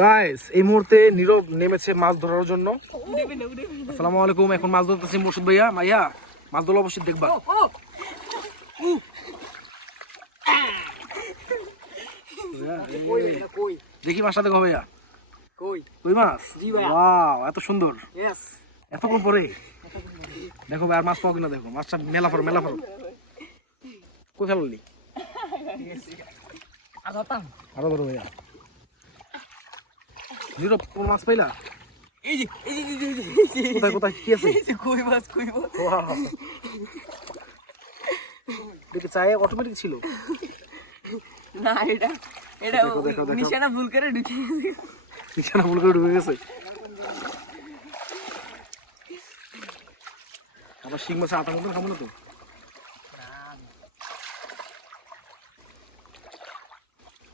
Guys এই মুহূর্তে নীরব নেমেছে মাছ ধরার জন্য। আসসালামু আলাইকুম এখন মাছ ধরতেছি মুর্শিদ ভাইয়া। মাইয়া মাছ ধরলে অবশ্যই দেখবা। দেখি মাছটা দেখো ভাইয়া কই? কই মাছ? ওয়াও এত সুন্দর। এতক্ষণ পরে? দেখো ভাই আর মাছ পাও কিনা দেখো। মাছটা মেলা পড়ো মেলা পড়ো কই ফেললি? আর ধরো ভাইয়া কোন মাছ পাইলা? এই যে এই যে কোথায় কোথায়? কি আছে? এই যে কই মাছ কই মাছ? Wow. চায়ে অটোমেটিক ছিল? না এটা এটা দেখো, দেখো, দেখো। নিশানা ভুল করে ঢুকে গেছে। বিছানা ভুল করে ঢুকে গেছে। আবার শিং মাছের আটা মতন খাব না তো?